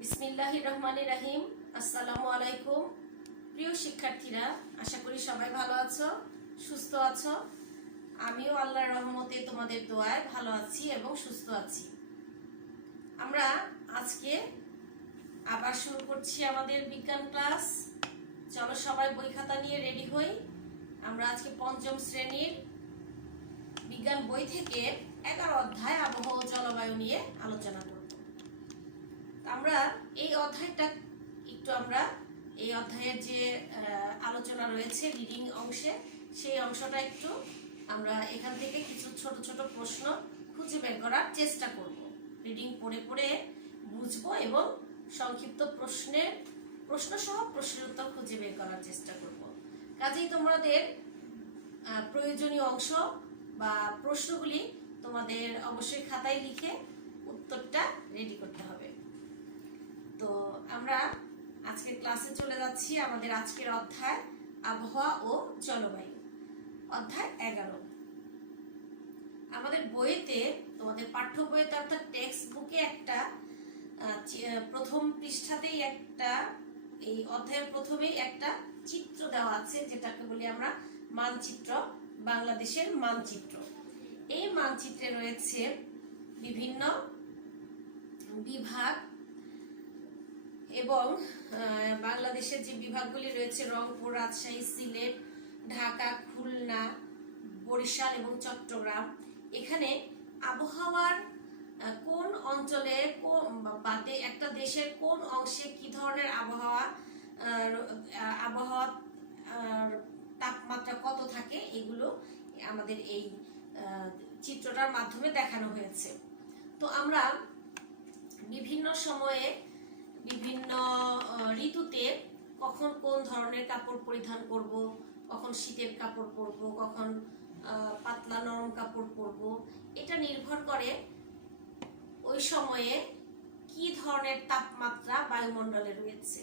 বিসমিল্লাহির রহমানির রহিম। আসসালামু আলাইকুম। প্রিয় শিক্ষার্থীরা, আশা করি সবাই ভালো আছো, সুস্থ আছো। আমিও আল্লাহর রহমতে তোমাদের দোয়ায় ভালো আছি এবং সুস্থ আছি। আমরা আজকে আবার শুরু করছি আমাদের বিজ্ঞান ক্লাস। চলো সবাই বই খাতা নিয়ে রেডি হই। আমরা আজকে পঞ্চম শ্রেণীর বিজ্ঞান বই থেকে 11 অধ্যায় আবহাওয়া ও জলবায়ু নিয়ে আলোচনা করব। আমরা এই অধ্যায়টা এই অধ্যায়ের যে আলোচনা রয়েছে রিডিং অংশে, সেই অংশটা আমরা এখান থেকে কিছু ছোট ছোট প্রশ্ন খুঁজে বের করার চেষ্টা করব। রিডিং পড়ে পড়ে বুঝবো এবং সংক্ষিপ্ত প্রশ্ন সহ প্রশ্নের উত্তর খুঁজে বের করার চেষ্টা করব। কাজেই তোমাদের প্রয়োজনীয় অংশ বা প্রশ্নগুলি তোমাদের অবশ্যই খাতায় লিখে উত্তরটা রেডি করতে হবে। তো আমরা আজকের ক্লাসে চলে যাচ্ছি। আমাদের আজকের অধ্যায় আবহাওয়া ও জলবায়ু, অধ্যায় 11। আমাদের বইতে, তোমাদের পাঠ্য বইতে অর্থাৎ টেক্সট বুকে প্রথম পৃষ্ঠাতেই এই অধ্যায়ের প্রথমেই একটা চিত্র দেওয়া আছে, যেটাকে বলি আমরা মানচিত্র, বাংলাদেশের মানচিত্র। এই মানচিত্রে রয়েছে বিভিন্ন বিভাগ এবং বাংলাদেশের যে বিভাগগুলি রয়েছে রংপুর, রাজশাহী, সিলেট, ঢাকা, খুলনা, বরিশাল এবং চট্টগ্রাম। এখানে আবহাওয়ার কোন অঞ্চলে একটা দেশের কোন অংশে কি ধরনের আবহাওয়া তাপমাত্রা কত থাকে, এগুলো আমাদের এই চিত্রটার মাধ্যমে দেখানো হয়েছে। তো আমরা বিভিন্ন সময়ে বিভিন্ন ঋতুতে কখন কোন ধরনের কাপড় পরিধান করব, কখন শীতের কাপড় পরবো, কখন পাতলা নরম কাপড় পরবো, এটা নির্ভর করে ওই সময়ে কি ধরনের তাপমাত্রা বায়ুমণ্ডলে রয়েছে।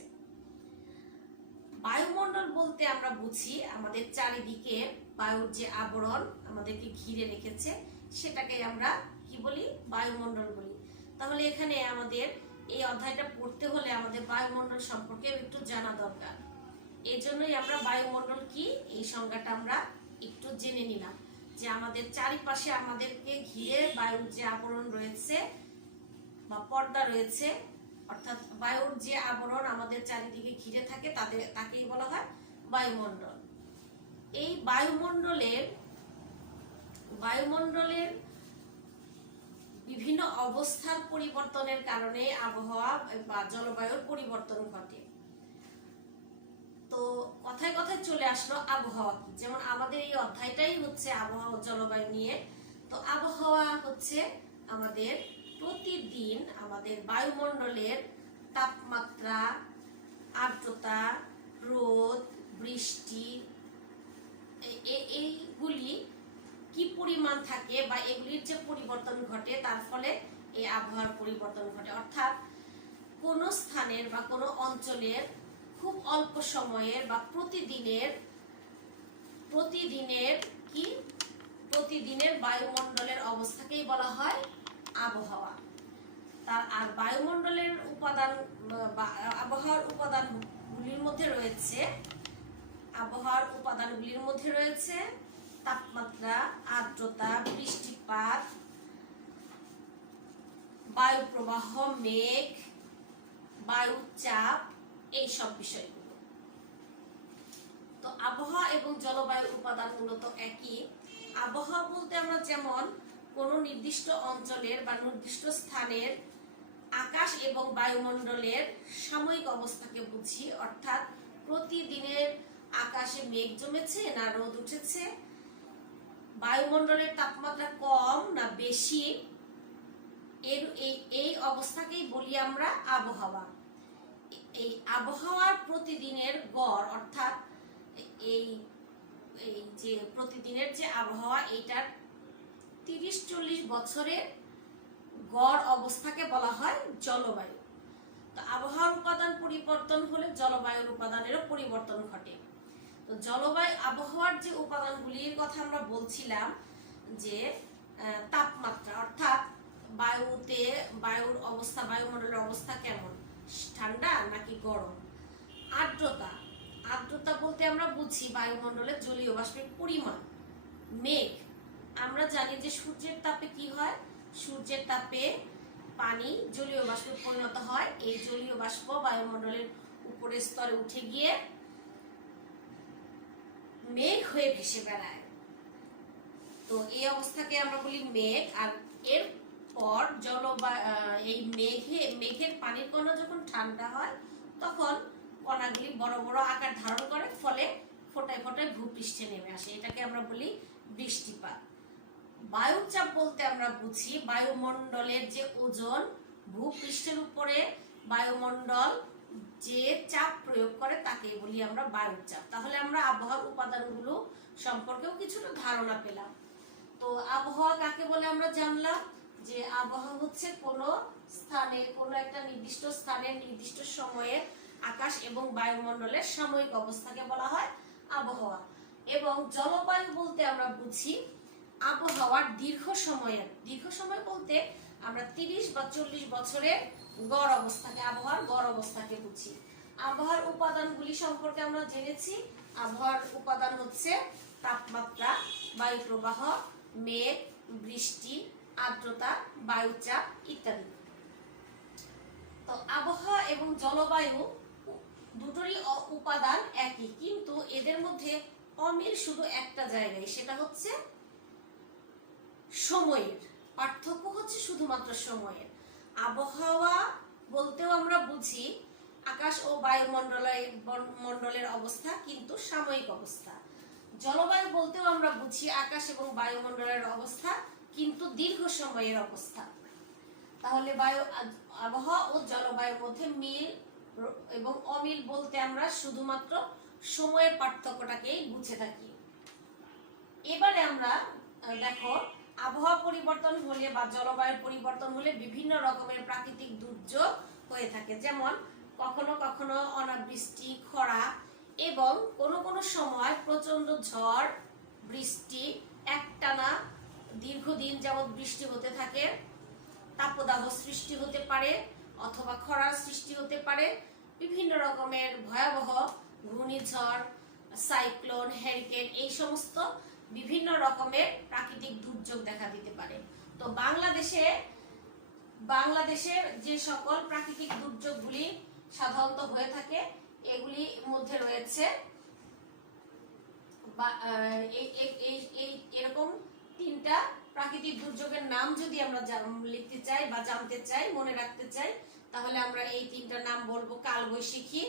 বায়ুমণ্ডল বলতে আমরা বুঝি আমাদের চারিদিকে বায়ুর যে আবরণ আমাদেরকে ঘিরে রেখেছে, সেটাকে আমরা কি বলি? বায়ুমণ্ডল বলি। তাহলে এখানে আমাদের এই অধ্যায়টা পড়তে হলে আমাদের বায়ুমণ্ডল সম্পর্কে একটু জানা দরকার। এই জন্যই আমরা বায়ুমণ্ডল কি, এই সংজ্ঞাটা আমরা একটু জেনে নিলাম, যে আমাদের চারিপাশে আমাদেরকে ঘিরে বায়ুর যে আবরণ রয়েছে বা পর্দা রয়েছে, অর্থাৎ বায়ুর যে আবরণ আমাদের চারিদিকে ঘিরে থাকে তাকেই বলা হয় বায়ুমণ্ডল। এই বায়ুমণ্ডলের বিভিন্ন অবস্থার পরিবর্তনের কারণে আবহাওয়া বা জলবায়ুর পরিবর্তন ঘটে। তো কথায় কথায় চলে আসলো আবহাওয়া কি। যেমন আমাদের এই অধ্যায়টাই হচ্ছে আবহাওয়া ও জলবায়ু নিয়ে। তো আবহাওয়া হচ্ছে আমাদের প্রতিদিন আমাদের বায়ুমণ্ডলের তাপমাত্রা, আর্দ্রতা, রোদ, বৃষ্টি, এইগুলি কি পরিমাণ থাকে বা এগুলির যে পরিবর্তন ঘটে, তার ফলে এই আবহাওয়ার পরিবর্তন ঘটে। অর্থাৎ কোন স্থানের বা কোন অঞ্চলের খুব অল্প সময়ের বা প্রতিদিনের বায়ুমণ্ডলের অবস্থাকেই বলা হয় আবহাওয়া। আর বায়ুমণ্ডলের আবহাওয়ার উপাদানগুলির মধ্যে রয়েছে তাপমাত্রা, আর্দ্রতা, বৃষ্টিপাত, বায়ু প্রবাহ, মেঘ, বায়ুর চাপ, এই সব বিষয়গুলো। তো আবহাওয়া এবং জলবায়ুর উপাদানগুলো তো একই। আবহাওয়া বলতে আমরা যেমন কোনো নির্দিষ্ট অঞ্চলের বা নির্দিষ্ট স্থানের আকাশ এবং বায়ুমণ্ডলের সাময়িক অবস্থাকে বুঝি, অর্থাৎ প্রতিদিনের আকাশে মেঘ জমেছে না রোদ উঠেছে, বায়ুমণ্ডলের তাপমাত্রা কম না বেশি, এই অবস্থাকেই বলি আমরা আবহাওয়া। এই আবহাওয়ার প্রতিদিনের গড়, অর্থাৎ এই যে প্রতিদিনের যে আবহাওয়া, এইটার 30-40 বছরের গড় অবস্থাকে বলা হয় জলবায়ু। তো আবহাওয়ার উপাদান পরিবর্তন হলে জলবায়ুর উপাদানেরও পরিবর্তন ঘটে। তো আবহাওয়ার যে উপাদানগুলির কথা আমরা বলছিলাম, যে তাপমাত্রা, অর্থাৎ বায়ুমণ্ডলের অবস্থা কেমন, ঠান্ডা নাকি গরম। আর্দ্রতা, আর্দ্রতা বলতে আমরা বুঝি বায়ুমণ্ডলের জলীয় বাষ্পের পরিমাণ। মেঘ, আমরা জানি যে সূর্যের তাপে কি হয়, সূর্যের তাপে পানি জলীয় বাষ্পে পরিণত হয়। এই জলীয় বাষ্প বায়ুমণ্ডলের উপরের স্তরে উঠে গিয়ে মেঘ হয়ে ভেসে বেড়ায়। তো এই অবস্থাকে আমরা বলি মেঘ। আর এর পর এই মেঘের পানির কণা যখন ঠান্ডা হয় তখন কণাগুলি বড় বড় আকার ধারণ করে, ফলে ফোটায় ফোটায় ভূপৃষ্ঠে নেমে আসে। এটাকে আমরা বলি বৃষ্টিপাত। বায়ুচাপ বলতে আমরা বুঝি বায়ুমণ্ডলের যে ওজন, ভূপৃষ্ঠের উপরে বায়ুমণ্ডল যে চাপ প্রয়োগ করে তাকে বলি আমরা বায়ুচাপ। তাহলে আমরা আবহাওয়ার উপাদানগুলো সম্পর্কেও কিছুটা ধারণা পেলাম। তো আবহাওয়া কাকে বলে আমরা জানলাম যে আবহাওয়া হচ্ছে কোনো স্থানে, কোনো একটা নির্দিষ্ট স্থানের নির্দিষ্ট সময়ে আকাশ এবং বায়ুমণ্ডলের সাময়িক অবস্থাকে বলা হয় আবহাওয়া। এবং জলবায়ু বলতে আমরা বুঝি আবহাওয়ার দীর্ঘ সময় বলতে আমরা 30 বা 40 বছরের গড় অবস্থাকে, আবহাওয়ার গড় অবস্থাকে বুঝি। আবহাওয়ার উপাদানগুলি সম্পর্কে আমরা জেনেছি। আবহাওয়ার উপাদান হচ্ছে তাপমাত্রা, বায়ু প্রবাহ, মেঘ, বৃষ্টি, আর্দ্রতা, বায়ুচাপ ইত্যাদি। তো আবহাওয়া এবং জলবায়ু দুটোরই উপাদান একই, কিন্তু এদের মধ্যে অমিল শুধু একটা জায়গায়, সেটা হচ্ছে সময়ের। পার্থক্য হচ্ছে শুধুমাত্র সময়ের। আবহাওয়া বলতেও আমরা বুঝি আকাশ ও বায়ুমণ্ডলের অবস্থা, কিন্তু সাময়িক অবস্থা। জলবায়ু বলতেও আমরা বুঝি আকাশ এবং বায়ুমণ্ডলের অবস্থা, কিন্তু দীর্ঘ সময়ের অবস্থা। তাহলে আবহাওয়া ও জলবায়ুর মধ্যে মিল এবং অমিল বলতে আমরা শুধুমাত্র সময়ের পার্থক্যটাকেই বুঝে থাকি। এবারে আমরা দেখো, আবহাওয়া পরিবর্তন হলে বা জলবায়ুর পরিবর্তন হলে বিভিন্ন রকমের প্রাকৃতিক দুর্যোগ হয়ে থাকে। যেমন কখনো কখনো অনাবৃষ্টি, খরা এবং কোনো কোনো সময় প্রচন্ড ঝড়, বৃষ্টি, একটানা দীর্ঘদিন যাবৎ বৃষ্টি হতে থাকে। তাপদাহ সৃষ্টি হতে পারে অথবা খরার সৃষ্টি হতে পারে। বিভিন্ন রকমের ভয়াবহ ঘূর্ণিঝড়, সাইক্লোন, হ্যারিকেন, এই সমস্ত বিভিন্ন রকমের প্রাকৃতিক দুর্যোগ দেখা দিতে পারে। তো বাংলাদেশের যে সকল প্রাকৃতিক দুর্যোগগুলি সাধারণত হয়ে থাকে, এগুলির মধ্যে রয়েছে এরকম 3টা প্রাকৃতিক দুর্যোগের নাম যদি আমরা লিখতে চাই বা জানতে চাই, মনে রাখতে চাই, তাহলে আমরা এই 3টা নাম বলবো। কালবৈশাখী,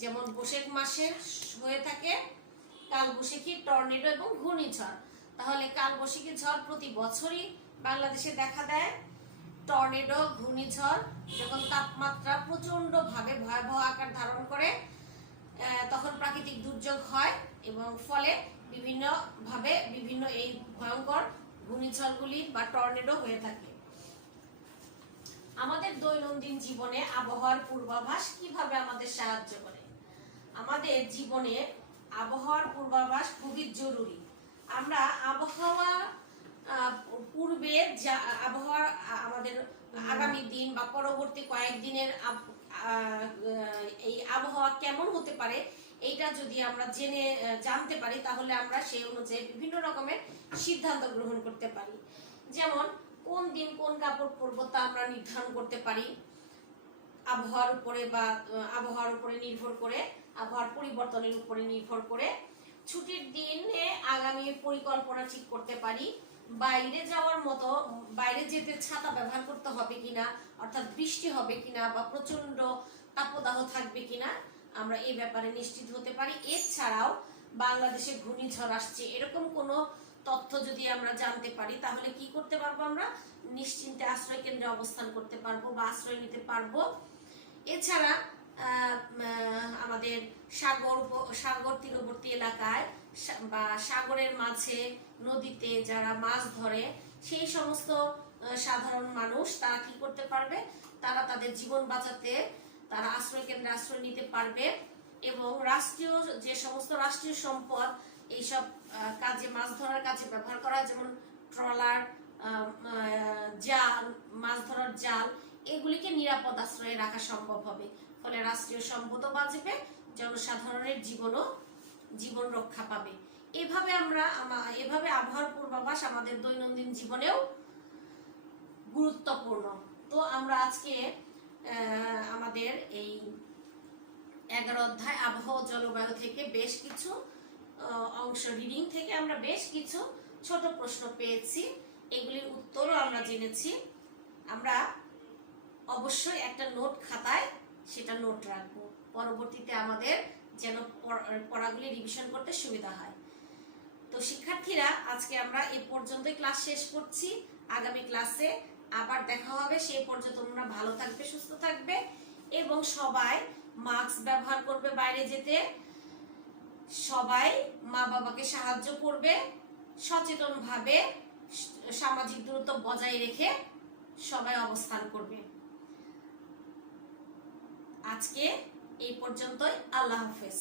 যেমন বৈশাখ মাসে হয়ে থাকে কালবৈশাখী, টর্নেডো এবং ঘূর্ণিঝড়। তাহলে কালবৈশাখী ঝড় প্রতি বছরই বাংলাদেশে দেখা দেয়। টর্নেডো, ঘূর্ণিঝড় যখন তাপমাত্রা প্রচন্ড ভাবে ভয়াবহ আকার ধারণ করে তখন প্রাকৃতিক দুর্যোগ হয়, এবং ফলে বিভিন্ন এই ভয়ঙ্কর ঘূর্ণিঝড়গুলি বা টর্নেডো হয়ে থাকে। আমাদের দৈনন্দিন জীবনে আবহাওয়ার পূর্বাভাস কিভাবে আমাদের সাহায্য করে? আমাদের জীবনে আবহাওয়ার পূর্বাভাস খুবই জরুরি। আমরা আবহাওয়া পূর্বে আবহাওয়ার আমাদের আগামী দিন বা পরবর্তী কয়েকদিনের এই আবহাওয়া কেমন হতে পারে, এইটা যদি আমরা জানতে পারি, তাহলে আমরা সেই অনুযায়ী বিভিন্ন রকমের সিদ্ধান্ত গ্রহণ করতে পারি। যেমন কোন দিন কোন কাপড় পরবো তা আমরা নির্ধারণ করতে পারি আবহাওয়ার উপরে নির্ভর করে, আবহাওয়ার পরিবর্তনের উপরে নির্ভর করে। ছুটির দিনে আগামী পরিকল্পনা ঠিক করতে পারি। বাইরে যেতে ছাতা ব্যবহার করতে হবে কিনা, অর্থাৎ বৃষ্টি হবে কিনা বা প্রচন্ড তাপদাহ থাকবে কিনা, আমরা এই ব্যাপারে নিশ্চিত হতে পারি। এছাড়াও বাংলাদেশে ঘূর্ণিঝড় আসছে, এরকম কোনো তথ্য যদি আমরা জানতে পারি, তাহলে কি করতে পারবো? আমরা নিশ্চিন্তে আশ্রয় কেন্দ্রে অবস্থান করতে পারবো বা আশ্রয় নিতে পারবো। এছাড়া আমাদের সাগর তীরবর্তী এলাকায় বা সাগরের মাঝে, নদীতে যারা মাছ ধরে, সেই সমস্ত সাধারণ মানুষ তারা কি করতে পারবে? তারা তাদের জীবন বাঁচাতে তারা আশ্রয় কেন্দ্রে আশ্রয় নিতে পারবে। এবং যে সমস্ত রাষ্ট্রীয় সম্পদ এইসব কাজে, মাছ ধরার কাজে ব্যবহার করা হয়, যেমন ট্রলার, জাল, মাছ ধরার জাল, এগুলিকে নিরাপদ আশ্রয়ে রাখা সম্ভব হবে। ফলে রাষ্ট্রীয় সম্পদও বাঁচবে, জনসাধারণের জীবন রক্ষা পাবে। এভাবে আবহাওয়ার পূর্বাভাস আমাদের দৈনন্দিন জীবনেও গুরুত্বপূর্ণ। তো আমরা আজকে আমাদের এই 11 অধ্যায় আবহাওয়া জলবায়ু থেকে বেশ কিছু অংশ রিডিং থেকে আমরা বেশ কিছু ছোট প্রশ্ন পেয়েছি, এগুলির উত্তরও আমরা জেনেছি। আমরা অবশ্যই একটা নোট খাতায় সেটা নোট রাখবো, পরবর্তীতে আমাদের যেন পড়াগুলি রিভিশন করতে সুবিধা হয়। তো শিক্ষার্থীরা, আজকে আমরা এই পর্যন্তই ক্লাস শেষ করছি। আগামী ক্লাসে আবার দেখা হবে। সেই পর্যন্ত তোমরা ভালো থাকবে, সুস্থ থাকবে এবং সবাই মাস্ক ব্যবহার করবে বাইরে যেতে। সবাই মা বাবাকে সাহায্য করবে, সচেতনভাবে সামাজিক দূরত্ব বজায় রেখে সবাই অবস্থান করবে। আজকে এই পর্যন্তই। আল্লাহ হাফেজ।